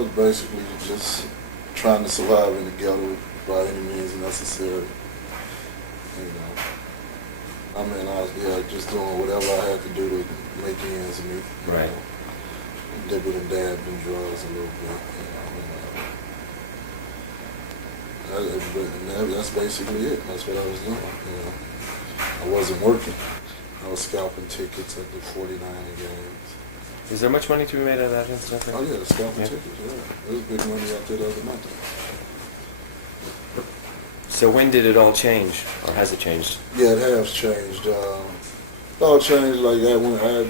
was basically just trying to survive in the ghetto by any means necessary. You know, I mean, I was just doing whatever I had to do to make ends meet. Right. Dibbled and dabbed in drugs a little bit. That's basically it. That's what I was doing. I wasn't working. I was scalping tickets at the 49er games. Is there much money to be made out of that and stuff? Oh yeah, scalping tickets. Yeah, there's big money out there the other night. So when did it all change, or has it changed? Yeah, it has changed. It all changed like that when I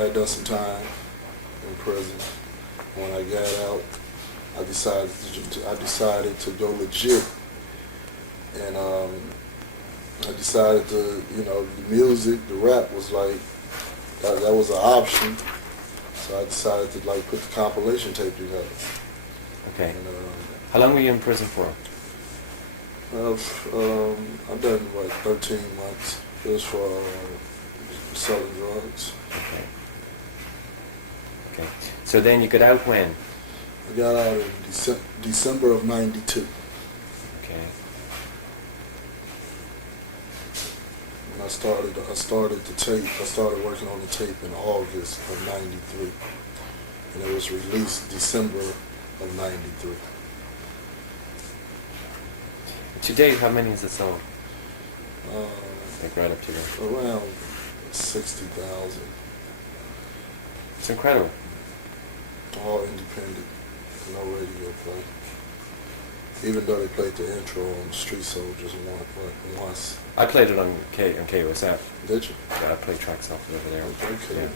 had done some time in prison. When I got out, I decided to go legit, and I decided to, the music, the rap was like that was an option. So I decided to put the compilation tape together. Okay. And, how long were you in prison for? I've done 13 months. It was for selling drugs. Okay. Okay. So then you got out when? I got out in December of '92. Okay. And I started the tape. I started working on the tape in August of '93, and it was released December of '93. Today, how many is it sold? Like right up to there. Around 60,000. It's incredible. All independent, no radio play. Even though they played the intro on Street Soldiers once. I played it on KOSF. Did you? Yeah, I played tracks off it over there. Okay. Yeah.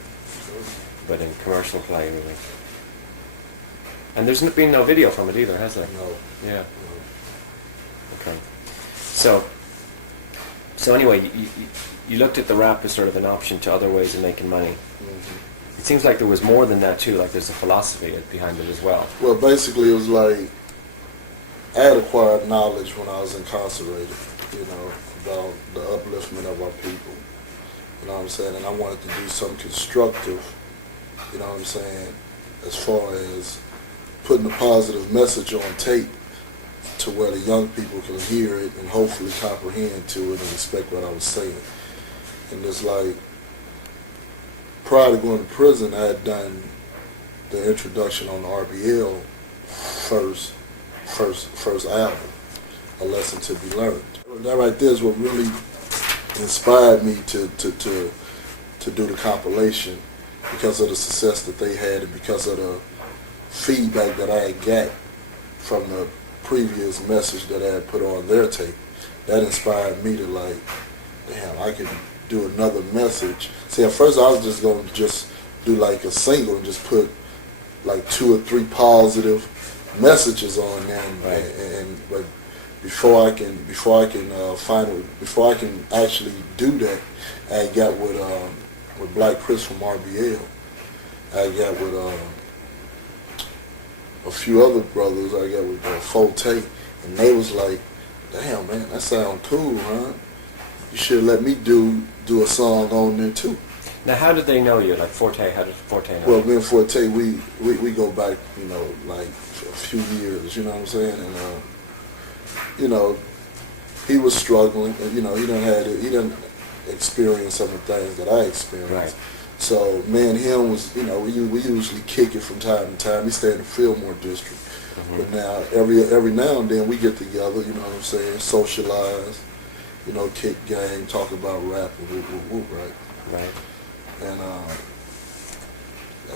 But in commercial play, anyway. And there's been no video from it either, has there? No. Yeah. No. Okay. So anyway, you looked at the rap as sort of an option to other ways of making money. Mm-hmm. It seems like there was more than that too, like there's a philosophy behind it as well. Well, basically it was like, I had acquired knowledge when I was incarcerated, about the upliftment of our people. You know what I'm saying? And I wanted to do something constructive, you know what I'm saying, as far as putting a positive message on tape to where the young people can hear it and hopefully comprehend to it and respect what I was saying. And it's like, prior to going to prison, I had done the introduction on the RBL first album, A Lesson to Be Learned. That right there is what really inspired me to do the compilation, because of the success that they had and because of the feedback that I had got from the previous message that I had put on their tape. That inspired me to damn, I could do another message. See, at first I was just going to do a single and just put 2 or 3 positive messages on there, but before I can actually do that, I got with Black Chris from RBL. I got with a few other brothers. I got with Forte, and they was like, "Damn, man, that sound cool, huh? You should let me do a song on there too." Now, how did they know you? Like Forte, how did Forte know Well, you? me and Forte, we go back, a few years, you know what I'm saying? And, he was struggling, and, he didn't experience some of the things that I experienced. Right. So, me and him was, we usually kick it from time to time. He stayed in the Fillmore district. Mm-hmm. But now, every now and then we get together, you know what I'm saying, socialize, kick game, talk about rap, and whoop, right? Right. And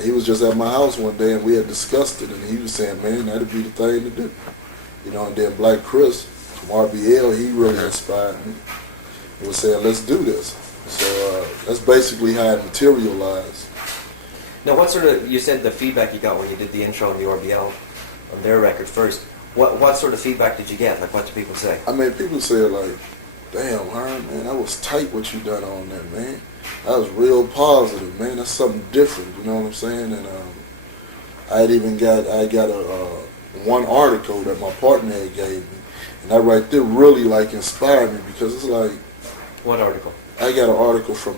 he was just at my house one day, and we had discussed it, and he was saying, "Man, that'd be the thing to do." And then Black Chris from RBL, he really inspired me. He was saying, "Let's do this." So that's basically how it materialized. Now, you said the feedback you got when you did the intro on the RBL, on their record first. What sort of feedback did you get? Like, what do people say? I mean, people say "Damn, Herm, man, that was tight what you done on that, man. That was real positive, man. That's something different," you know what I'm saying? And I got one article that my partner had gave me, and that right there really inspired me, because it's like, what article? I got an article from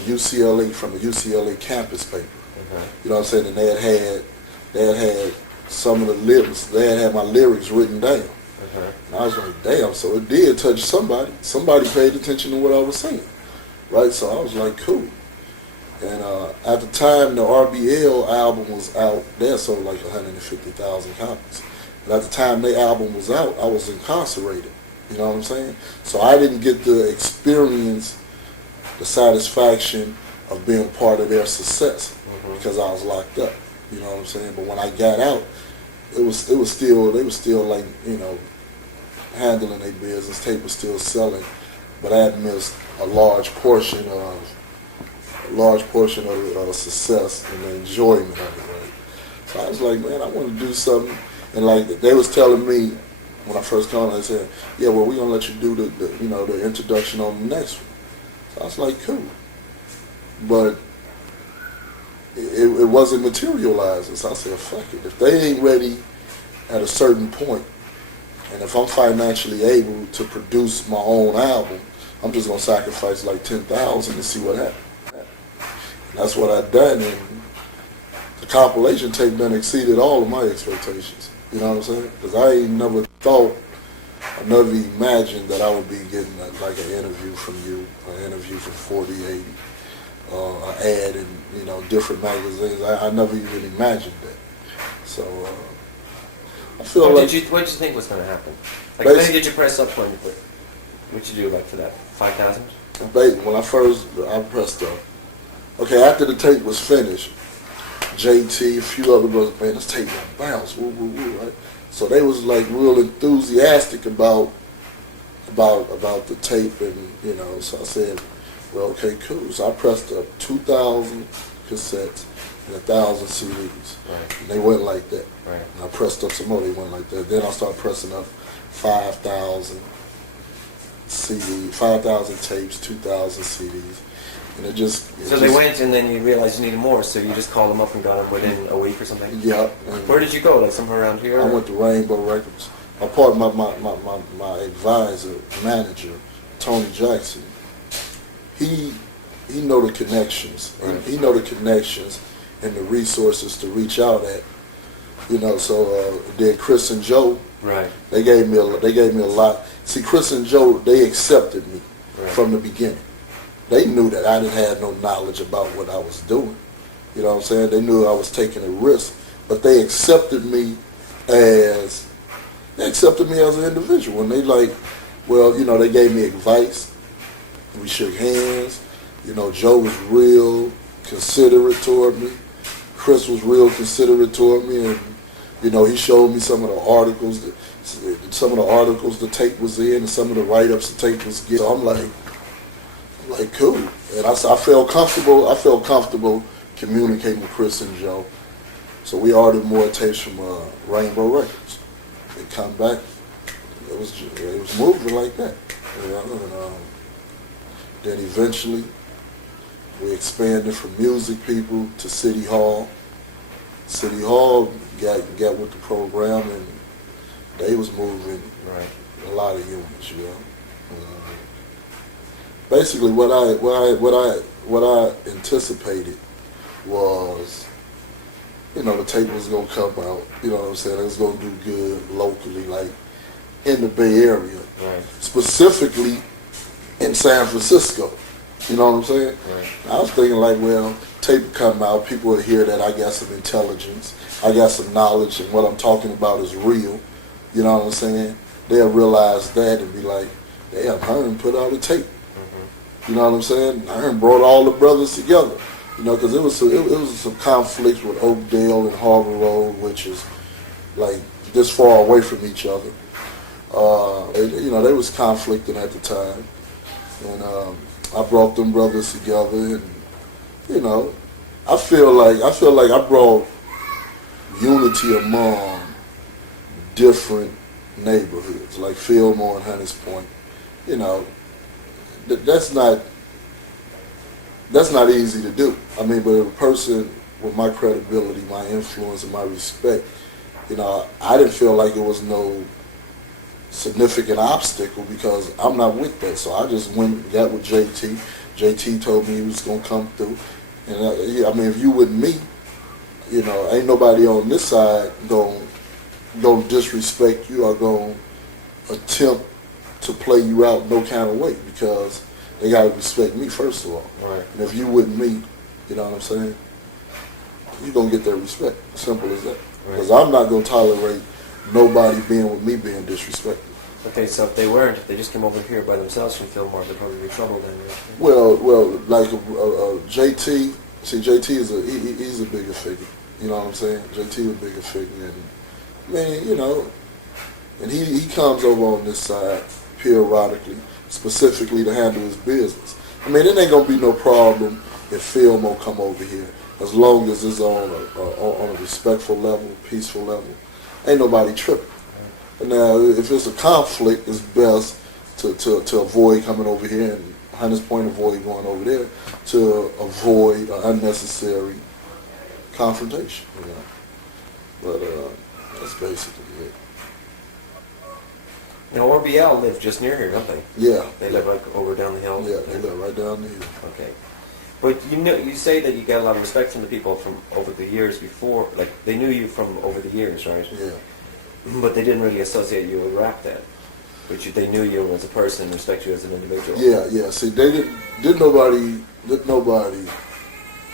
UCLA, from the UCLA campus paper. Okay. You know what I'm saying? And they had they had some of the lyrics. They had my lyrics written down. Uh-huh. And I was like, damn. So it did touch somebody. Somebody paid attention to what I was saying, right? So I was like, cool. And at the time, the RBL album was out. They sold like 150,000 copies. And at the time their album was out, I was incarcerated. You know what I'm saying? So I didn't get to experience the satisfaction of being part of their success because I was locked up. You know what I'm saying? But when I got out, they were still like, you know, handling their business. Tape was still selling, but I had missed a large portion of the success and the enjoyment of it. Right? So I was like, man, I want to do something. And like they was telling me when I first came, they said, yeah, well, we're gonna let you do the introduction on the next one. So I was like, cool, but it wasn't materializing. So I said, fuck it. If they ain't ready at a certain point, and if I'm financially able to produce my own album, I'm just gonna sacrifice like 10,000 and see what happens. And that's what I done, and the compilation tape done exceeded all of my expectations. You know what I'm saying? Because I ain't never thought, I never imagined that I would be getting like an interview from you, an interview from 4080, an ad in, you know, different magazines. I never even imagined that. So I feel What like... did you think was going to happen? Like, when did you press up when you put? What'd you do, like, for that? 5,000? When I pressed up. Okay, after the tape was finished, JT, a few other brothers, man, this tape gonna bounce, woo, woo, woo, right? So they was like real enthusiastic about the tape, and you know, so I said, well, okay, cool. So I pressed up 2,000 cassettes and 1,000 CDs, right. And they went like that. Right. And I pressed up some more, they went like that. Then I started pressing up 5,000 CDs, 5,000 tapes, 2,000 CDs. And so they went, and then you realized you needed more, so you just called them up and got them within a week or something? Yeah. Where did you go? Like somewhere around here? I went to Rainbow Records. My advisor, manager, Tony Jackson, he know the connections. Right. He know the connections and the resources to reach out at. You know, so then Chris and Joe, right. They gave me a lot. See, Chris and Joe, they accepted me from the beginning. They knew that I didn't have no knowledge about what I was doing. You know what I'm saying? They knew I was taking a risk, but they accepted me as an individual. And they like, well, you know, they gave me advice. We shook hands. You know, Joe was real considerate toward me. Chris was real considerate toward me, and you know, he showed me some of the articles the tape was in, and some of the write-ups the tape was getting. So I'm like cool, and I felt comfortable. I felt comfortable communicating with Chris and Joe. So we ordered more tapes from Rainbow Records. They come back. It was moving like that. You know, and then eventually we expanded from music people to City Hall. City Hall got with the program, and they was moving a lot of units, you know. Basically, what I anticipated was, you know, the tape was gonna come out. You know what I'm saying? It was gonna do good locally, like in the Bay Area, specifically in San Francisco. You know what I'm saying? Right. I was thinking like, well, tape would come out, people would hear that I got some intelligence, I got some knowledge, and what I'm talking about is real. You know what I'm saying? They'll realize that and be like, damn, Herm put out a tape. You know what I'm saying? Herm brought all the brothers together. You know, because it was some conflicts with Oakdale and Harbor Road, which is like this far away from each other. You know, they was conflicting at the time, and I brought them brothers together, and you know, I feel like I brought unity among different neighborhoods, like Fillmore and Hunters Point. You know, that's not easy to do. I mean, but a person with my credibility, my influence, and my respect, you know, I didn't feel like it was no significant obstacle because I'm not with that. So I just went and got with JT. JT told me he was going to come through. And I mean, if you with me, you know, ain't nobody on this side gonna disrespect you or gonna attempt to play you out no kind of way, because they gotta respect me first of all. Right. And if you with me, you know what I'm saying, you gonna get that respect. Simple as that. Because I'm not gonna tolerate nobody being with me being disrespected. Okay, so if they just came over here by themselves from Fillmore, they'd probably be trouble then. Right? Well, like JT. See, JT he's a bigger figure. You know what I'm saying? JT a bigger figure, and man, you know, and he comes over on this side periodically, specifically to handle his business. I mean, it ain't gonna be no problem if Fillmore come over here, as long as it's on a respectful level, peaceful level. Ain't nobody tripping. Now, if it's a conflict, it's best to avoid coming over here, and Hunter's Point avoid going over there, to avoid an unnecessary confrontation, you know. But that's basically it. Now, RBL live just near here, don't they? Yeah. They live like over down the hill? Yeah, they live right down the hill. Okay. But you say that you got a lot of respect from the people from over the years before, like they knew you from over the years, right? Yeah. But they didn't really associate you with rap then. But they knew you as a person and respect you as an individual. Yeah. See, they didn't nobody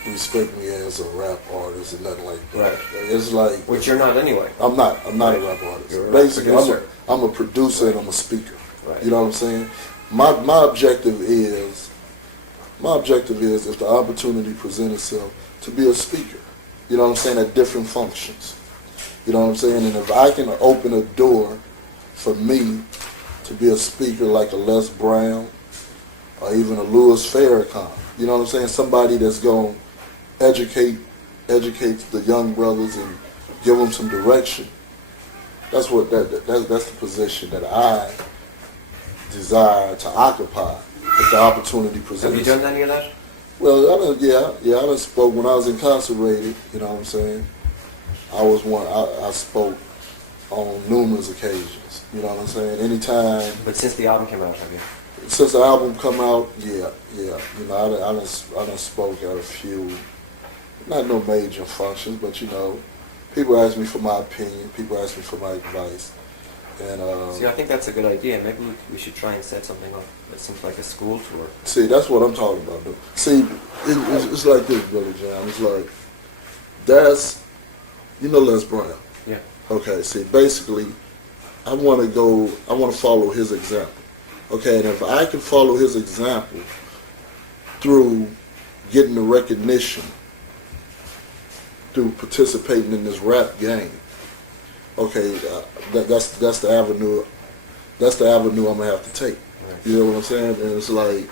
respect me as a rap artist and nothing like that. Right. It's like, which you're not anyway. I'm not Right. a rap artist. You're a Basically, producer. I'm a producer and I'm a speaker. Right. You know what I'm saying? My objective is if the opportunity presents itself to be a speaker. You know what I'm saying? At different functions. You know what I'm saying? And if I can open a door for me to be a speaker like a Les Brown or even a Louis Farrakhan, you know what I'm saying? Somebody that's going to educate the young brothers and give them some direction. That's the position that I desire to occupy if the opportunity presents. Have you done any of that? Well, I done spoke when I was incarcerated. You know what I'm saying? I spoke on numerous occasions. You know what I'm saying? Anytime. But since the album came out, have you? Since the album come out, yeah. You know, I done spoke at a few, not no major functions, but you know, people ask me for my opinion. People ask me for my advice. And see, I think that's a good idea. Maybe we should try and set something up that seems like a school tour. See, that's what I'm talking about, though. See, it's like this, Brother John. It's like, you know Les Brown. Yeah. Okay, see, basically, I want to follow his example. Okay, and if I can follow his example through getting the recognition, through participating in this rap game, okay, that's the avenue. That's the avenue I'm gonna have to take. Right. You know what I'm saying? And it's like,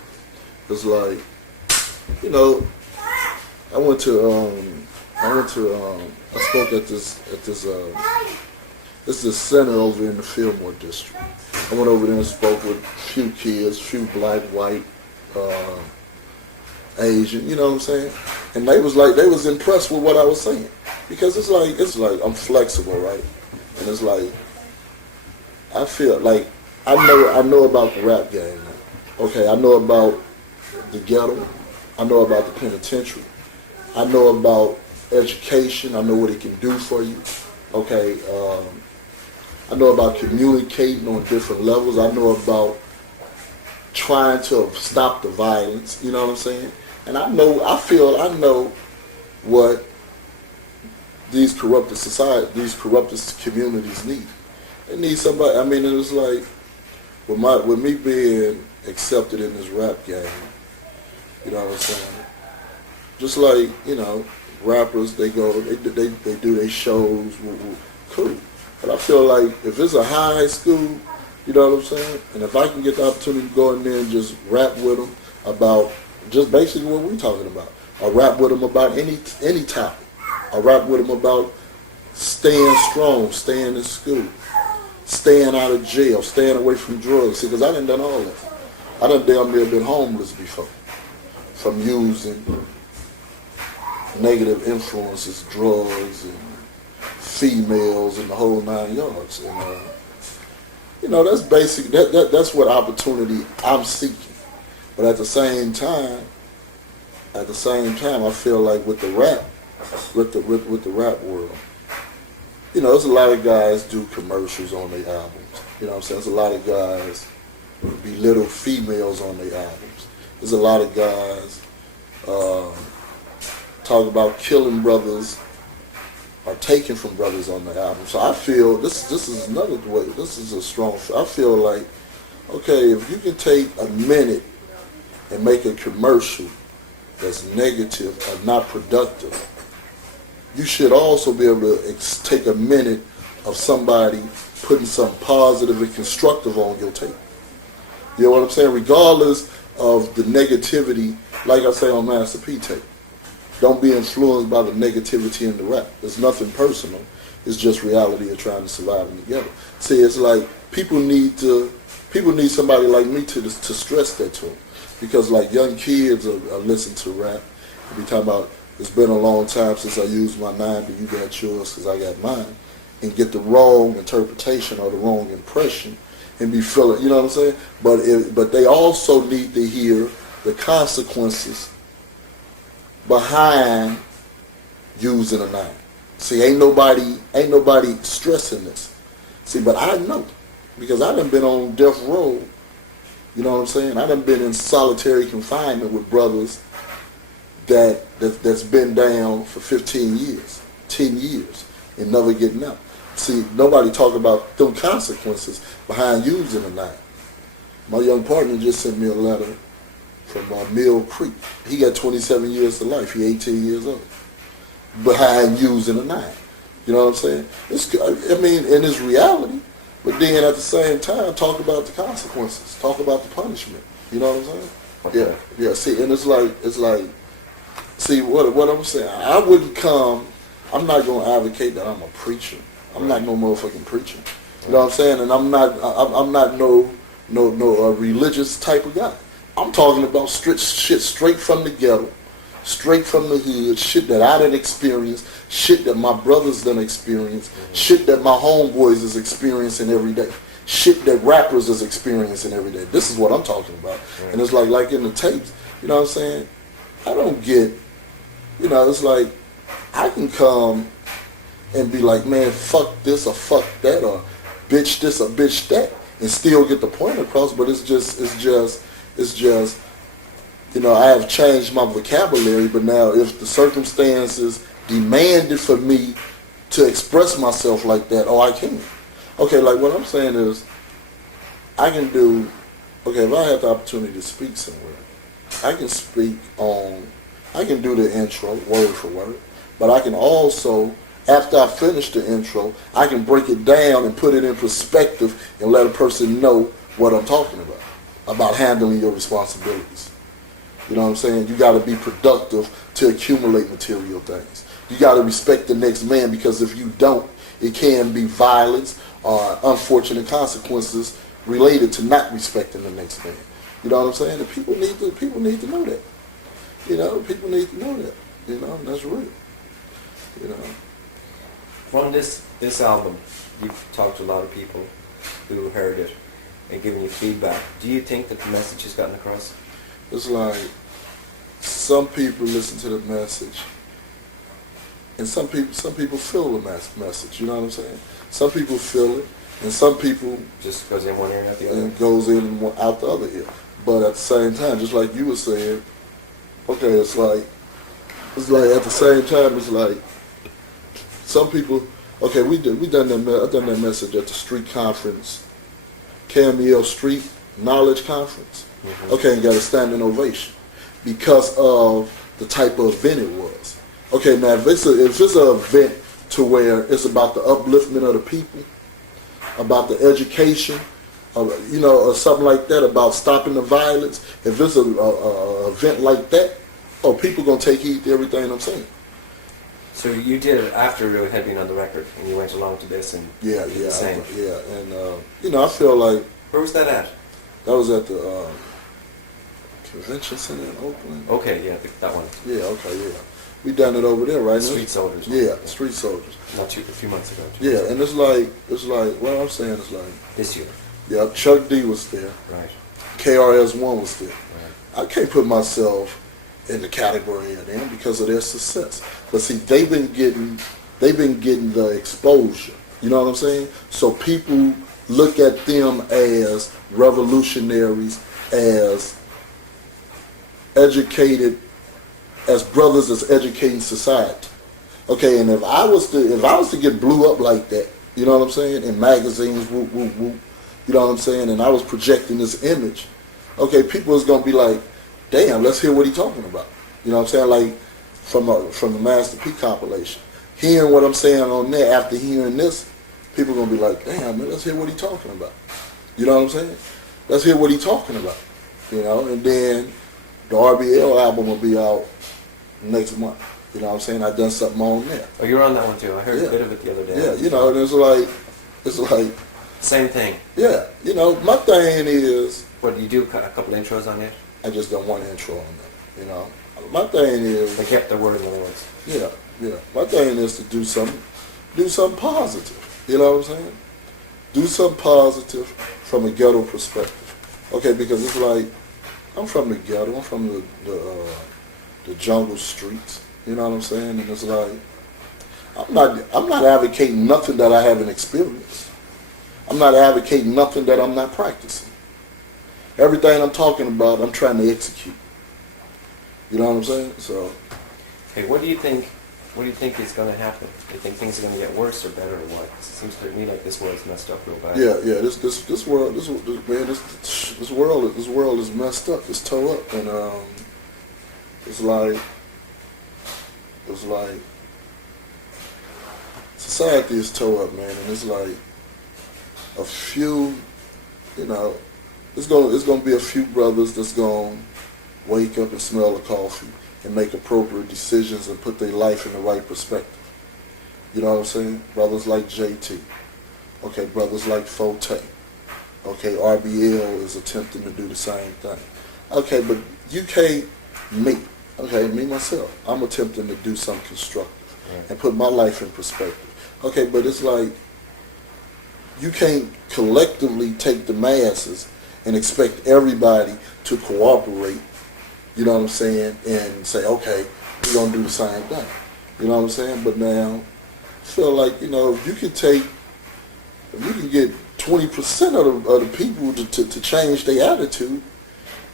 you know, I spoke at this center over in the Fillmore district. I went over there and spoke with a few kids, few black, white, Asian, you know what I'm saying? And they was impressed with what I was saying. Because it's like I'm flexible, right? And it's like, I feel like I know about the rap game now. Okay, I know about the ghetto. I know about the penitentiary. I know about education. I know what it can do for you. Okay, I know about communicating on different levels. I know about trying to stop the violence. You know what I'm saying? And I know what these corrupted communities need. They need somebody. I mean, it was like with me being accepted in this rap game. You know what I'm saying? Just like, you know, rappers, they do their shows, cool. But I feel like if it's a high school, you know what I'm saying? And if I can get the opportunity to go in there and just rap with them about just basically what we're talking about. I rap with them about any topic. I rap with them about staying strong, staying in school, staying out of jail, staying away from drugs. See, because I done all that. I done damn near been homeless before from using negative influences, drugs, and females, and the whole 9 yards. And you know, that's basic. That's what opportunity I'm seeking. But at the same time, I feel like with the rap, with the rap world. You know, there's a lot of guys do commercials on their albums. You know what I'm saying? There's a lot of guys belittle females on their albums. There's a lot of guys talk about killing brothers or taking from brothers on the album. So I feel this is another way. This is a strong. I feel like, okay, if you can take a minute and make a commercial that's negative or not productive, you should also be able to take a minute of somebody putting something positive and constructive on your tape. You know what I'm saying? Regardless of the negativity, like I say on Master P tape, don't be influenced by the negativity in the rap. It's nothing personal. It's just reality of trying to survive together. See, it's like people need somebody like me to stress that to them, because like young kids are listening to rap. We talking about, it's been a long time since I used my 9, but you got yours because I got mine, and get the wrong interpretation or the wrong impression and be feeling, you know what I'm saying? But they also need to hear the consequences behind using a 9. See, ain't nobody stressing this. See, but I know, because I done been on death row, you know what I'm saying? I done been in solitary confinement with brothers that's been down for 15 years, 10 years, and never getting out. See, nobody talk about them consequences behind using a 9. My young partner just sent me a letter from Mill Creek. He got 27 years to life. He 18 years old. Behind using a 9. You know what I'm saying? And it's reality. But then at the same time, talk about the consequences. Talk about the punishment. You know what I'm saying? Okay. Yeah. See, and it's like, see what I'm saying. I wouldn't come. I'm not gonna advocate that I'm a preacher. I'm not no motherfucking preacher. You know what I'm saying? And I'm not no religious type of guy. I'm talking about shit straight from the ghetto, straight from the hood, shit that I done experienced, shit that my brothers done experienced, shit that my homeboys is experiencing every day, shit that rappers is experiencing every day. This is what I'm talking about. Right. And it's like in the tapes, you know what I'm saying? I don't get, you know, it's like I can come and be like, man, fuck this or fuck that or bitch this or bitch that, and still get the point across. But it's just, you know, I have changed my vocabulary, but now if the circumstances demanded for me to express myself like that, I can. Okay, like what I'm saying is, I can do, okay, if I have the opportunity to speak somewhere, I can do the intro word for word, but I can also, after I finish the intro, I can break it down and put it in perspective and let a person know what I'm talking about handling your responsibilities. You know what I'm saying? You got to be productive to accumulate material things. You got to respect the next man, because if you don't, it can be violence or unfortunate consequences related to not respecting the next man. You know what I'm saying? And people need to know that. You know, people need to know that. You know, and that's real. You know. From this album, you've talked to a lot of people who heard it and given you feedback. Do you think that the message has gotten across? It's like some people listen to the message, and some people feel the message. You know what I'm saying? Some people feel it, and some people just goes in one ear and out the other. And goes in and out the other ear. But at the same time, just like you were saying, okay, it's like at the same time, it's like some people. Okay, I done that message at the street conference, Camille Street Knowledge Conference. Mm-hmm. Okay, and got a standing ovation because of the type of event it was. Okay, now if it's an event to where it's about the upliftment of the people, about the education, you know, or something like that, about stopping the violence. If it's a event like that, people gonna take heed to everything I'm saying. So you did it after it had been on the record, and you went along to this, and yeah, and you know, I feel like. Where was that at? That was at the convention center in Oakland. Okay, yeah, that one. Yeah, okay, yeah. We done it over there, right? Street Soldiers. Yeah, Street Soldiers. A few months ago. Yeah, and it's like what I'm saying is like this year. Yeah, Chuck D was there. Right. KRS-One was there. Right. I can't put myself in the category of them because of their success. But see, they've been getting the exposure. You know what I'm saying? So people look at them as revolutionaries, as educated, as brothers that's educating society. Okay, and if I was to get blew up like that, you know what I'm saying, in magazines, whoop, whoop, whoop, you know what I'm saying, and I was projecting this image, okay, people is gonna be like, damn, let's hear what he talking about. You know what I'm saying? Like from the Master P compilation. Hearing what I'm saying on there, after hearing this, people gonna be like, damn, man, let's hear what he talking about. You know what I'm saying? Let's hear what he talking about. You know, and then the RBL album will be out next month. You know what I'm saying? I done something on there. Oh, you're on that one too. I heard a bit of it the other day. Yeah, you know, and it's like same thing. Yeah, you know, my thing is. What, do you do a couple intros on it? I just done one intro on that. You know, my thing is. They kept their word, in other words. Yeah. My thing is to do something positive. You know what I'm saying? Do something positive from a ghetto perspective. Okay, because it's like I'm from the ghetto. I'm from the jungle streets. You know what I'm saying? And it's like I'm not advocating nothing that I haven't experienced. I'm not advocating nothing that I'm not practicing. Everything I'm talking about, I'm trying to execute. You know what I'm saying? So. Hey, what do you think is going to happen? Do you think things are going to get worse or better or what? It seems to me like this world's messed up real bad. Yeah. This world is messed up. It's toe up, and it's like society is toe up, man, and it's like a few, you know, it's gonna be a few brothers that's gonna wake up and smell the coffee and make appropriate decisions and put their life in the right perspective. You know what I'm saying? Brothers like JT. Okay, brothers like Forte. Okay, RBL is attempting to do the same thing. Okay, but me myself, I'm attempting to do something constructive and put my life in perspective. Okay, but it's like you can't collectively take the masses and expect everybody to cooperate, you know what I'm saying, and say, okay, we're going to do the same thing. You know what I'm saying? But now, I feel like, you know, if you can get 20% of the people to change their attitude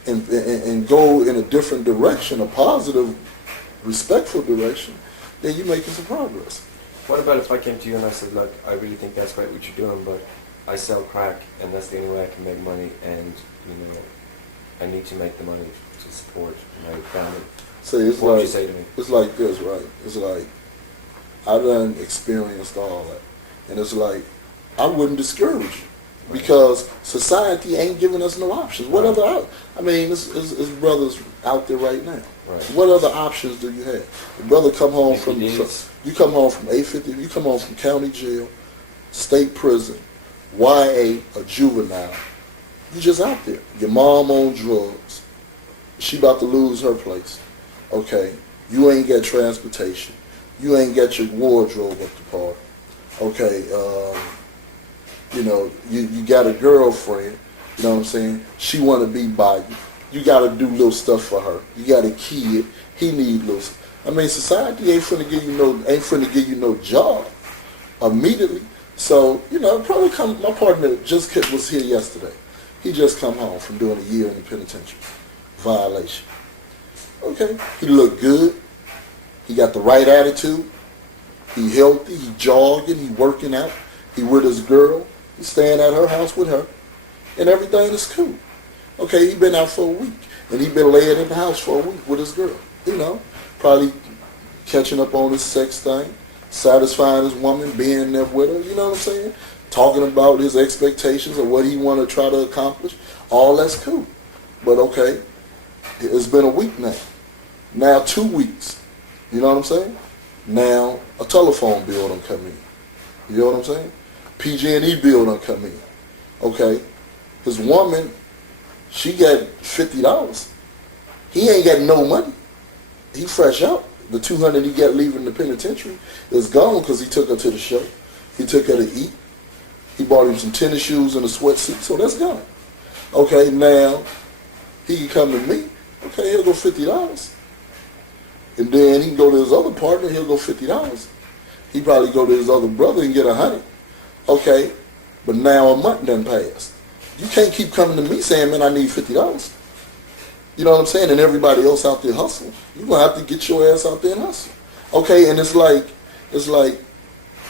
and go in a different direction, a positive, respectful direction, then you're making some progress. What about if I came to you and I said, look, I really think that's great what you're doing, but I sell crack and that's the only way I can make money, and, you know, I need to make the money to support my family. See, what would you say to me? It's like this, right? It's like, I done experienced all that. And it's like, I wouldn't discourage you because society ain't giving us no options. What other, I mean, it's brothers out there right now. Right. What other options do you have? The brother come home you come home from 850, you come home from county jail, state prison, YA, a juvenile. You just out there. Your mom on drugs. She about to lose her place. Okay. You ain't got transportation. You ain't got your wardrobe up to par. Okay. You know, you got a girlfriend. You know what I'm saying? She want to be by you. You got to do little stuff for her. You got a kid. He need little. I mean, society ain't finna give you no job immediately. So, you know, probably my partner just was here yesterday. He just come home from doing a year in the penitentiary. Violation. Okay. He look good. He got the right attitude. He healthy. He jogging. He working out. He with his girl. He staying at her house with her. And everything is cool. Okay, he been out for a week. And he been laying in the house for a week with his girl. You know, probably catching up on his sex thing, satisfying his woman, being there with her, you know what I'm saying? Talking about his expectations of what he want to try to accomplish. All that's cool. But okay, it's been a week now. Now 2 weeks. You know what I'm saying? Now a telephone bill done come in. You know what I'm saying? PG&E bill done come in. Okay? His woman, she got $50. He ain't got no money. He fresh out. The $200 he got leaving the penitentiary is gone because he took her to the show. He took her to eat. He bought him some tennis shoes and a sweatsuit, so that's gone. Okay, now he can come to me. Okay, here'll go $50. And then he can go to his other partner, he'll go $50. He probably go to his other brother and get 100. Okay, but now a month done passed. You can't keep coming to me saying, man, I need $50. You know what I'm saying? And everybody else out there hustling. You're going to have to get your ass out there and hustle. Okay, and it's like,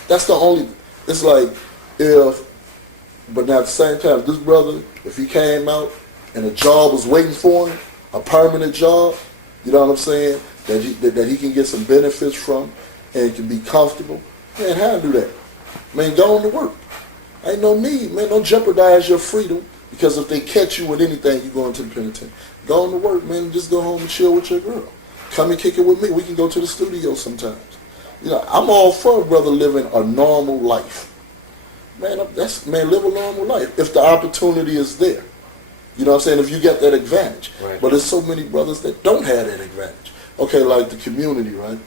that's the only, it's like, but now at the same time, this brother, if he came out and a job was waiting for him, a permanent job, you know what I'm saying, that he can get some benefits from and can be comfortable, man, how to do that? Man, go on to work. Ain't no need, man. Don't jeopardize your freedom because if they catch you with anything, you're going to the penitentiary. Go on to work, man. Just go home and chill with your girl. Come and kick it with me. We can go to the studio sometimes. You know, I'm all for brother living a normal life. Man, live a normal life if the opportunity is there. You know what I'm saying? If you get that advantage. Right. But there's so many brothers that don't have that advantage. Okay, like the community, right?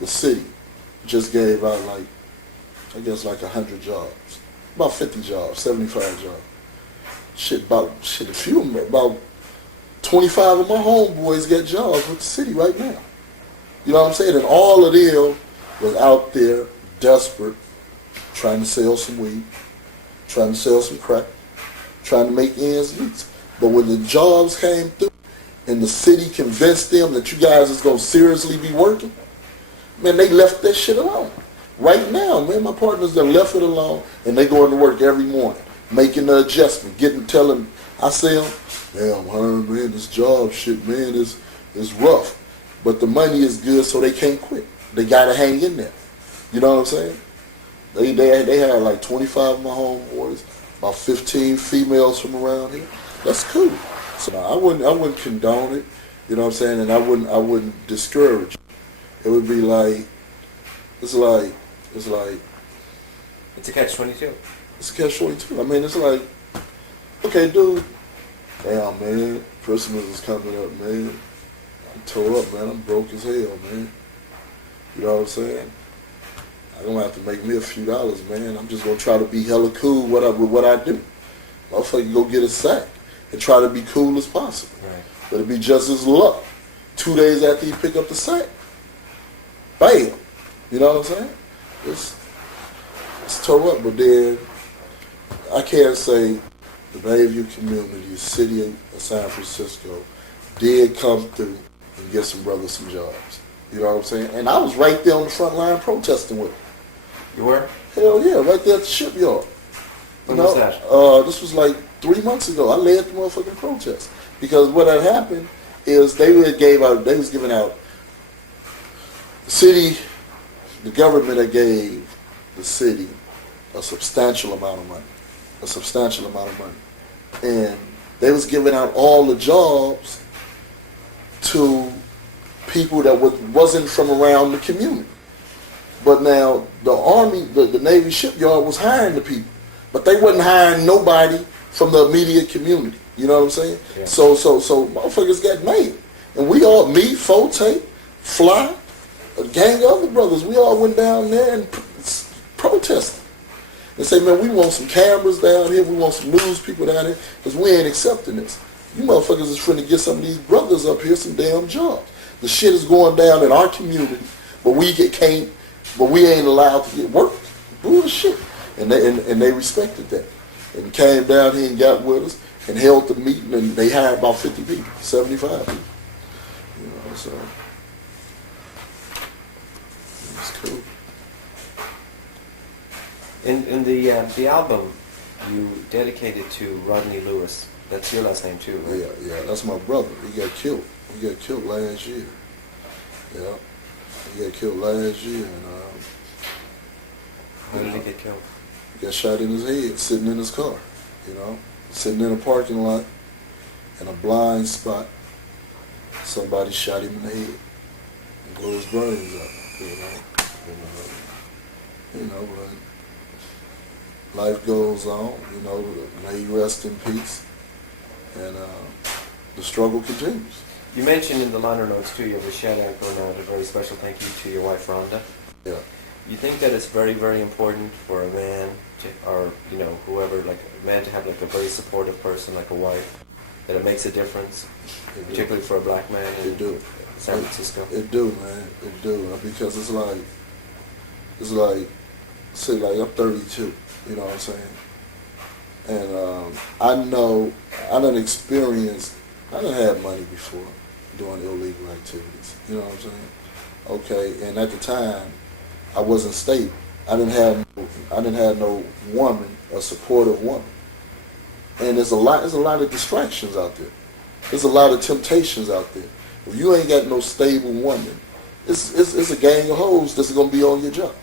The city just gave out like 100 jobs. About 50 jobs, 75 jobs. A few of them, about 25 of my homeboys got jobs with the city right now. You know what I'm saying? And all of them was out there desperate, trying to sell some weed, trying to sell some crack, trying to make ends meet. But when the jobs came through and the city convinced them that you guys is going to seriously be working, man, they left that shit alone. Right now, man, my partners that left it alone and they going to work every morning, making the adjustment, telling, I say them, damn, Herm, man, this job shit, man, is rough. But the money is good, so they can't quit. They got to hang in there. You know what I'm saying? They had like 25 of my homeboys, about 15 females from around here. That's cool. So I wouldn't condone it, you know what I'm saying, and I wouldn't discourage it. It would be like, it's a catch-22. It's a catch-22. I mean, it's like, okay, dude, damn, man, Christmas is coming up, man. I'm tore up, man. I'm broke as hell, man. You know what I'm saying? I'm going to have to make me a few dollars, man. I'm just going to try to be hella cool with what I do. Motherfucker, go get a sack and try to be cool as possible. Right. But it'll be just as luck. 2 days after you pick up the sack, bam. You know what I'm saying? It's tore up, but then I can't say the Bayview community, the city of San Francisco, did come through and get some brothers some jobs. You know what I'm saying? And I was right there on the front line protesting with them. You were? Hell yeah, right there at the shipyard. When was that? This was like 3 months ago. I led the motherfucking protest. Because what had happened is they was giving out, the government had gave the city a substantial amount of money. And they was giving out all the jobs to people that wasn't from around the community. But now the Army, the Navy shipyard was hiring the people, but they wasn't hiring nobody from the immediate community. You know what I'm saying? Yeah. So motherfuckers got made. And we all, me, Forte, Fly, a gang of other brothers, we all went down there and protested. And say, man, we want some cameras down here, we want some news people down here, because we ain't accepting this. You motherfuckers is finna get some of these brothers up here some damn jobs. The shit is going down in our community, but we ain't allowed to get work. Bullshit. And they respected that. And came down here and got with us and held the meeting, and they hired about 50 people, 75 people. You know, so it's cool. In the album, you dedicated to Rodney Lewis. That's your last name too, right? Yeah, that's my brother. He got killed. He got killed last year. Yeah, he got killed last year, and how did he get killed? He got shot in his head, sitting in his car. You know, sitting in a parking lot, in a blind spot. Somebody shot him in the head and blew his brains out. You know, but life goes on. You know, may he rest in peace, and the struggle continues. You mentioned in the liner notes too, you have a shout out going out, a very special thank you to your wife Rhonda. Yeah. You think that it's very, very important for a man to, or you know, whoever, like a man to have like a very supportive person like a wife, that it makes a difference, particularly for a black man? It do. San Francisco. It do, man. It do. Because it's like, say, like I'm 32. You know what I'm saying? And I know, I done had money before doing illegal activities. You know what I'm saying? Okay, and at the time, I wasn't stable. I didn't have no woman, a supportive woman. And there's a lot of distractions out there. There's a lot of temptations out there. If you ain't got no stable woman, it's a gang of hoes that's gonna be on your junk.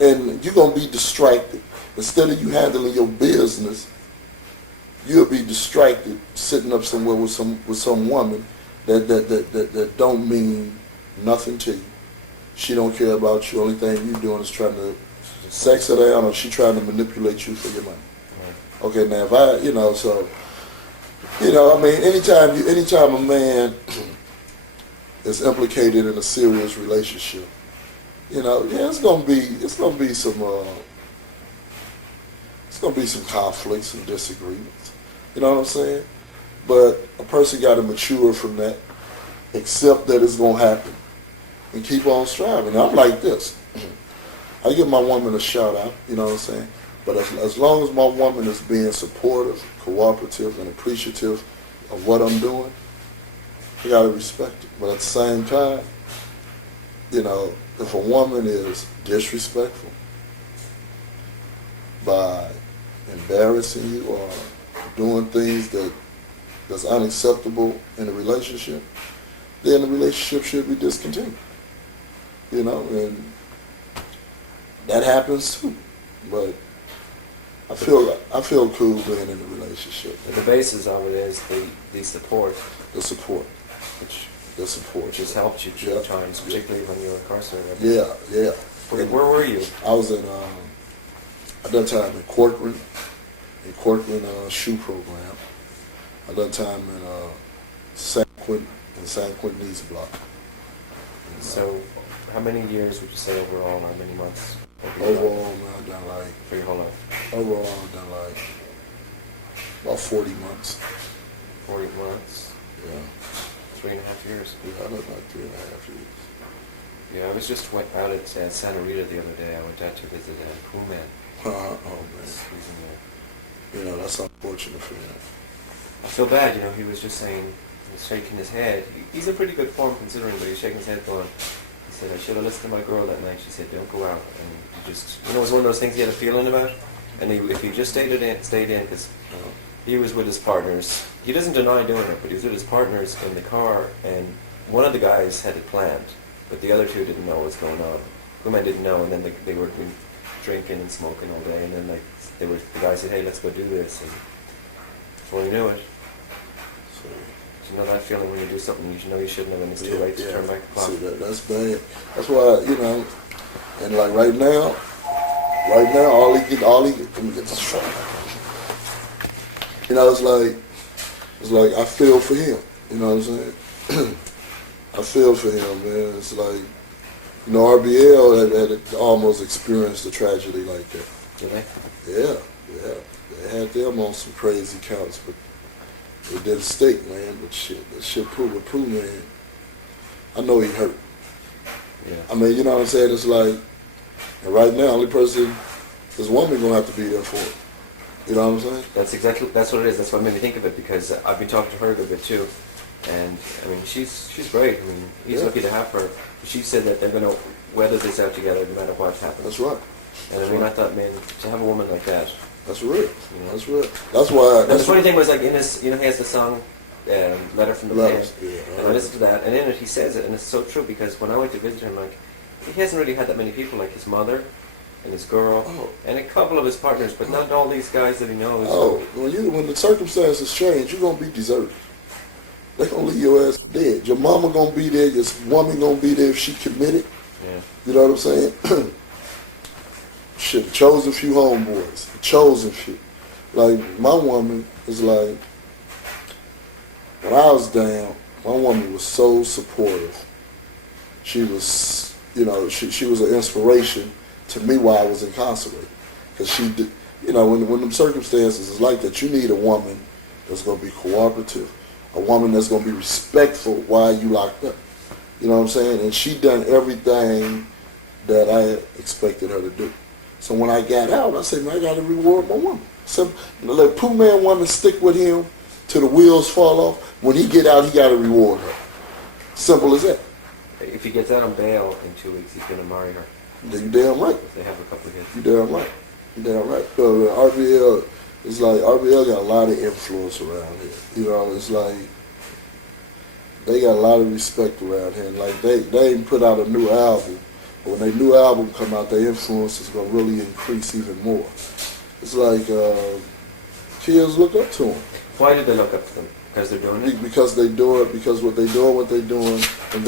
And you're gonna be distracted. Instead of you handling your business, you'll be distracted sitting up somewhere with some woman that don't mean nothing to you. She don't care about you. Only thing you doing is trying to sex her down, or she trying to manipulate you for your money. Right. Okay, now if I, I mean, anytime a man is implicated in a serious relationship, it's gonna be some conflicts and disagreements. You know what I'm saying? But a person got to mature from that, accept that it's gonna happen, and keep on striving. Now, I'm like this. I give my woman a shout out. You know what I'm saying? But as long as my woman is being supportive, cooperative, and appreciative of what I'm doing, I gotta respect it. But at the same time, if a woman is disrespectful by embarrassing you or doing things that's unacceptable in a relationship, then the relationship should be discontinued. And that happens too. But I feel cool being in a relationship. But the basis of it is the support. The support. Which has helped you through times, particularly when you were incarcerated. Yeah. Where were you? I was I done time in Corcoran shoe program. I done time in San Quentin East Block. So, how many years would you say overall, or many months? Overall, man, I've done for your whole life. Overall, I've done about 40 months. 40 months. Yeah. 3.5 years. Yeah, I done about 3.5 years. Yeah, I was just out at Santa Rita the other day. I went out to visit a cool man. Oh man. He's in there. That's unfortunate for him. I feel bad, he was just saying, he was shaking his head. He's in pretty good form considering, but he's shaking his head going, he said, I should have listened to my girl that night. She said, don't go out. And he just, it was one of those things he had a feeling about. And if he just stayed in, because he was with his partners. He doesn't deny doing it, but he was with his partners in the car, and one of the guys had it planned, but the other two didn't know what was going on. The man didn't know, and then they were drinking and smoking all day, and then the guy said, hey, let's go do this, and before he knew it. So, you know that feeling when you do something you know you shouldn't have, and it's too late to turn back the clock. See, that's bad. That's why, and like right now, all he get, let me get this straight. It's like I feel for him. You know what I'm saying? I feel for him, man. It's like, RBL had almost experienced a tragedy like that. Did they? Yeah. They had them on some crazy counts, but it didn't stick, man. But that shit proved man. I know he hurt. Yeah. I mean, you know what I'm saying? It's like, and right now, only person, this woman gonna have to be there for it. You know what I'm saying? That's what it is. That's what made me think of it, because I've been talking to her a good bit too. And, I mean, she's great. I mean, he's lucky to have her. She said that they're going to weather this out together no matter what happens. That's right. And I mean, I thought, man, to have a woman like that. That's real. That's real. That's why. The funny thing was, like, in this, he has the song, Letter from the Pen. Yeah, and I listened to that, and in it he says it, and it's so true, because when I went to visit him, like, he hasn't really had that many people, like his mother and his girl, and a couple of his partners, but not all these guys that he knows. When the circumstances change, you're going to be deserted. They're going to leave your ass dead. Your mama going to be there, your woman going to be there if she committed. Yeah. You know what I'm saying? Shit, chosen few homeboys. Chosen few. Like, my woman is like, when I was down, my woman was so supportive. She was, she was an inspiration to me while I was incarcerated. Because she did, when them circumstances is like that, you need a woman that's going to be cooperative, a woman that's going to be respectful while you locked up. You know what I'm saying? And she done everything that I expected her to do. So when I got out, I said, man, I got to reward my woman. So let Pooh Man woman stick with him till the wheels fall off. When he get out, he got to reward her. Simple as that. If he gets out on bail in 2 weeks, he's going to marry her. You damn right. If they have a couple of hits. You damn right. You damn right. RBL, it's like RBL got a lot of influence around here. You know, it's like they got a lot of respect around here. Like they ain't put out a new album, but when their new album come out, their influence is gonna really increase even more. It's like kids look up to them. Why did they look up to them? Because they're doing it. Because they do it. Because what they're doing, and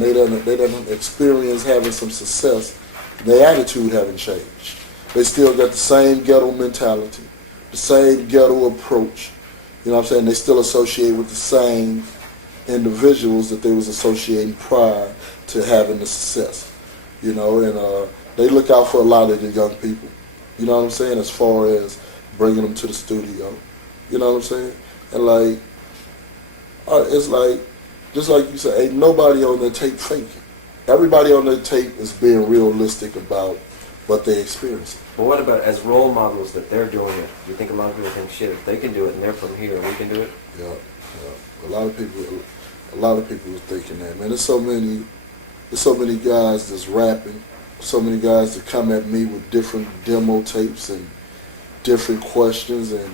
they done experience having some success. Their attitude haven't changed. They still got the same ghetto mentality, the same ghetto approach. You know what I'm saying? They still associate with the same individuals that they was associating prior to having the success. You know, and they look out for a lot of the young people. You know what I'm saying? As far as bringing them to the studio. You know what I'm saying? And like, it's like, just like you said, ain't nobody on the tape faking. Everybody on the tape is being realistic about what they experience. But what about as role models that they're doing it? Do you think a lot of people think, shit, if they can do it and they're from here, we can do it? Yeah, yeah. A lot of people are thinking that, man. There's so many guys that's rapping, so many guys that come at me with different demo tapes and different questions and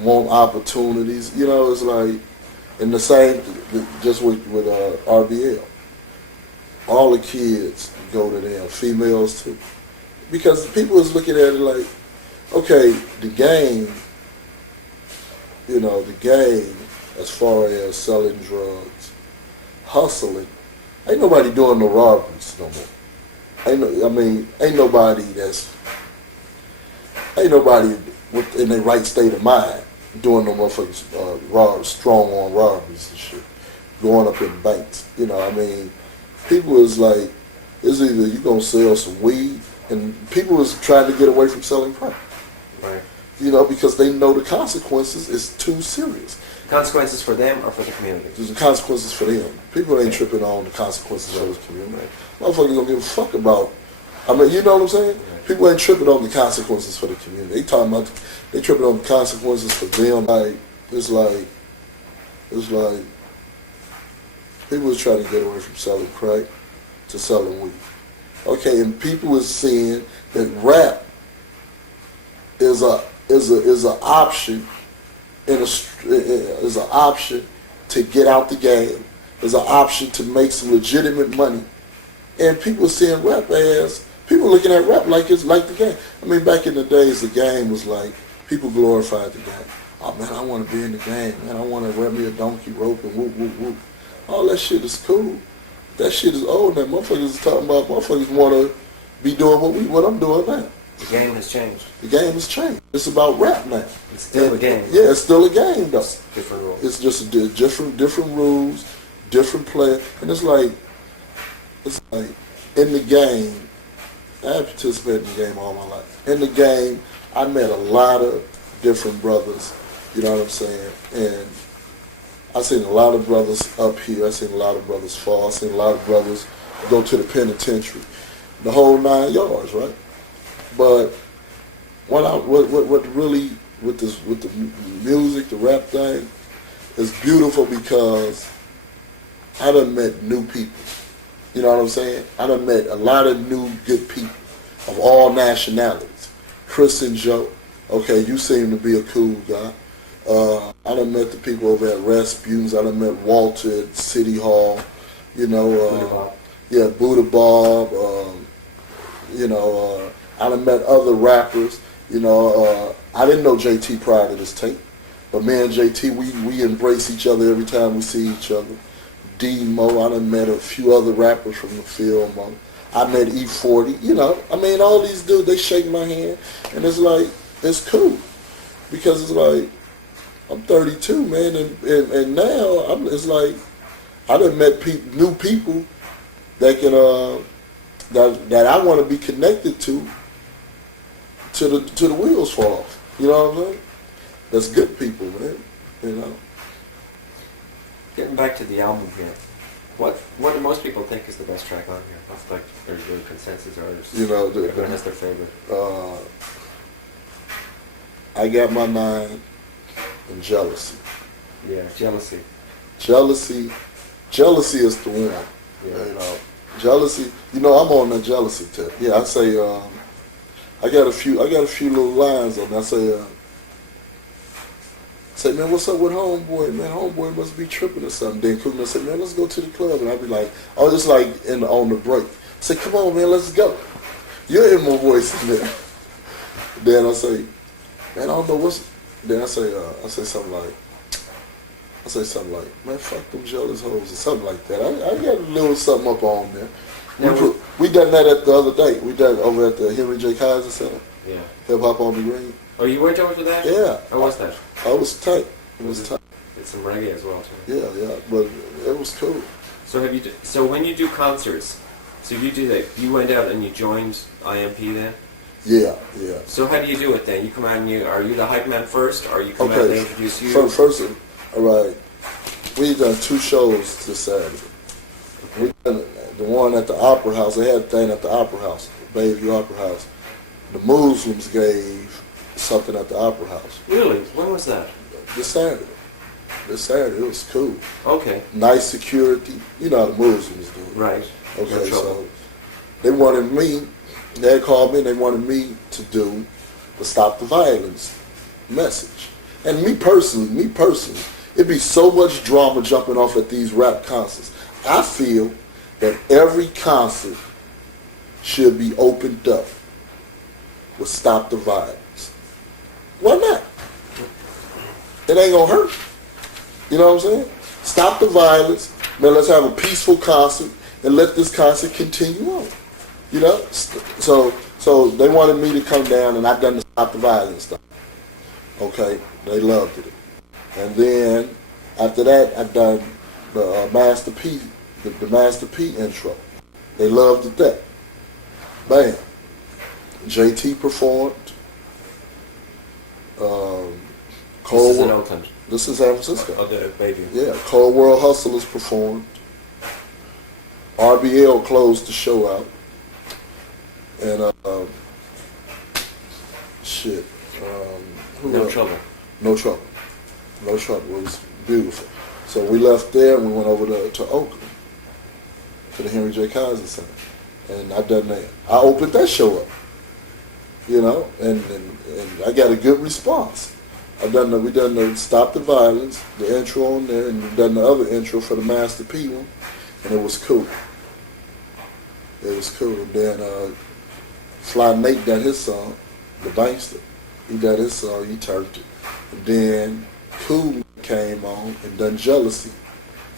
want opportunities. You know, it's like, and the same just with RBL. All the kids go to them, females too. Because people is looking at it like, okay, the game, you know, as far as selling drugs, hustling, ain't nobody doing no robberies no more. Ain't nobody in their right state of mind doing no motherfuckers strong on robberies and shit, going up in banks. You know, people is like, it's either you gonna sell some weed, and people is trying to get away from selling crack. Right. You know, because they know the consequences is too serious. Consequences for them or for the community? There's the consequences for them. People ain't tripping on the consequences for the community. Motherfuckers don't give a fuck about. You know what I'm saying? Right. People ain't tripping on the consequences for the community. They tripping on the consequences for them. Like it's like people is trying to get away from selling crack to selling weed. Okay, and people is seeing that rap is an option is an option to get out the game, is an option to make some legitimate money, and people seeing rap as people looking at rap like it's like the game. Back in the days, the game was like people glorified the game. Oh man, I want to be in the game. Man, I want to rep me a donkey rope and whoop whoop whoop. All that shit is cool. That shit is old now. Motherfuckers is talking about motherfuckers want to be doing what I'm doing now. The game has changed. The game has changed. It's about rap now. It's still a game. Yeah, it's still a game though. It's different rules. It's just different rules, different play, and it's like in the game. I have participated in the game all my life. In the game, I met a lot of different brothers. You know what I'm saying? And I seen a lot of brothers up here. I seen a lot of brothers fall. I seen a lot of brothers go to the penitentiary. The whole 9 yards, right? But what really with the music, the rap thing, is beautiful because I done met new people. You know what I'm saying? I done met a lot of new good people of all nationalities. Chris and Joe, okay, you seem to be a cool guy. I done met the people over at Rasputin's. I done met Walter at City Hall. You know, Buddha Bob. I done met other rappers. You know, I didn't know JT prior to this tape, but me and JT, we embrace each other every time we see each other. D-Mo, I done met a few other rappers from the film. I met E40. You know, all these dudes, they shake my hand, and it's like, it's cool, because it's like, I'm 32, man, and now it's like I done met new people that can that I want to be connected to the wheels fall off. You know what I'm saying? That's good people, man. You know. Getting back to the album here, What do most people think is the best track on here? What's like their consensus, or You know, everyone has their favorite? I got my 9 in Jealousy. Yeah, Jealousy. Jealousy is the one. Yeah. You know, Jealousy. You know, I'm on that Jealousy tip. Yeah, I say. I got a few little lines on. I say, man, what's up with homeboy? Man, homeboy must be tripping or something. Then Cook say, man, let's go to the club, and I'd be like, oh, just like on the break. I say, come on, man, let's go. You hear my voice in there. Then I say, man, I don't know what's. Then I say something like, man, fuck them jealous hoes or something like that. I got a little something up on there. We done that at the other day. We done over at the Henry J. Kaiser Center. Yeah. Hip Hop on the Green. Oh, you went over to that? Yeah. How was that? I was tight. It was tight. It's some reggae as well too. Yeah, but it was cool. So so when you do concerts, so you do that, you went out and you joined IMP then? Yeah. So how do you do it then? You come out and are you the hype man first, or you come out and they introduce you? First, all right. We done 2 shows this Saturday. We done the one at the Opera House. They had a thing at the Opera House, Bayview Opera House. The Muslims gave something at the Opera House. Really? When was that? This Saturday. It was cool. Okay. Nice security. You know how the Muslims do. Right. Okay, so they wanted me. They called me and they wanted me to do the Stop the Violence message. And me personally, it'd be so much drama jumping off at these rap concerts. I feel that every concert should be opened up with Stop the Violence. Why not? It ain't gonna hurt. You know what I'm saying? Stop the violence. Man, let's have a peaceful concert and let this concert continue on. You know? So they wanted me to come down, and I done the Stop the Violence stuff. Okay? They loved it. And then after that, I done the Master P, the Master P intro. They loved it. That. Bam. JT performed. This is in Oakland. This is San Francisco. Oh, the baby. Yeah, Cold World Hustlers performed. RBL closed the show out. And No Trouble. No Trouble. No Trouble. It was beautiful. So we left there and we went over to Oakland, to the Henry J. Kaiser Center. And I done that. I opened that show up. You know, and I got a good response. We done the Stop the Violence, the intro on there, and we done the other intro for the Master P one, and it was cool. It was cool. Then Fly Nate done his song, The Bankster. He done his song, he turned it. And then Cool came on and done Jealousy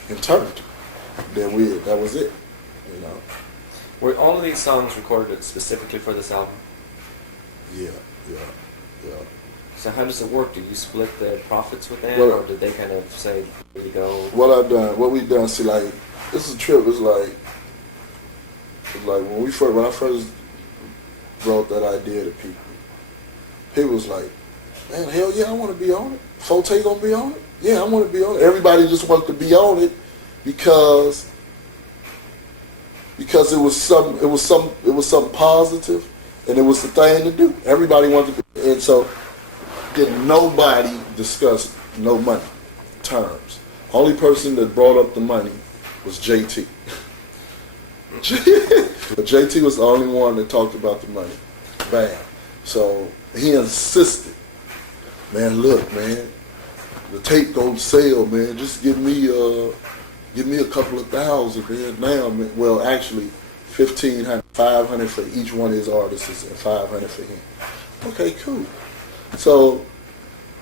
and turned it. Then that was it. You know. Were all of these songs recorded specifically for this album? Yeah. So how does it work? Do you split the profits with them, or did they kind of say, here you go? What we done, see, like, this is a trip. It's like when I first brought that idea to people was like, man, hell yeah, I want to be on it. Forte gonna be on it? Yeah, I want to be on it. Everybody just wanted to be on it because it was something positive, and it was the thing to do. Everybody wanted to be, and so did nobody discuss no money terms. Only person that brought up the money was JT. But JT was the only one that talked about the money. Bam. So he insisted, man, look, man, the tape gonna sell, man. Just give me a couple of thousand, man. Now, man, well, actually, 1,500, 500 for each one of his artists, and 500 for him. Okay, cool. So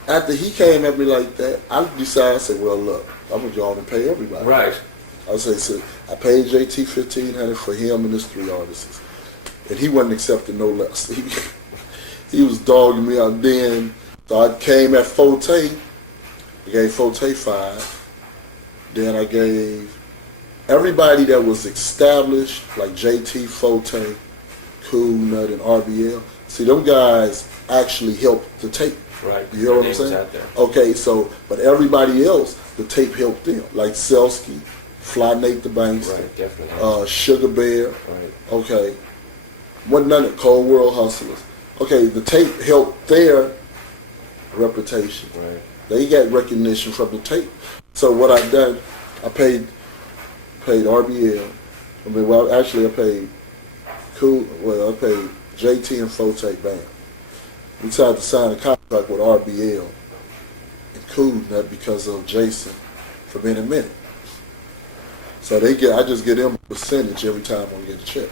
after he came at me like that, I decided, I said, well, look, I'm gonna go on and pay everybody. Right. I said, so I paid JT 1,500 for him and his 3 artists, and he wasn't accepting no less. He was dogging me out. Then, so I came at Forte. I gave Forte 5. Then I gave everybody that was established, like JT, Forte, Cool Nut, and RBL. See, them guys actually helped the tape. Right. You hear what I'm saying? Okay, so, but everybody else, the tape helped them. Like Selsky, Fly Nate the Bankster, Right, definitely. Sugar Bear, Right. okay. Wasn't none of Cold World Hustlers. Okay, the tape helped their reputation. Right. They got recognition from the tape. So what I done, I paid RBL. I mean, well, actually I paid I paid JT and Fote Band. We tried to sign a contract with RBL and Cool Nut because of Jason for Minute. So I just get them a percentage every time I get a check.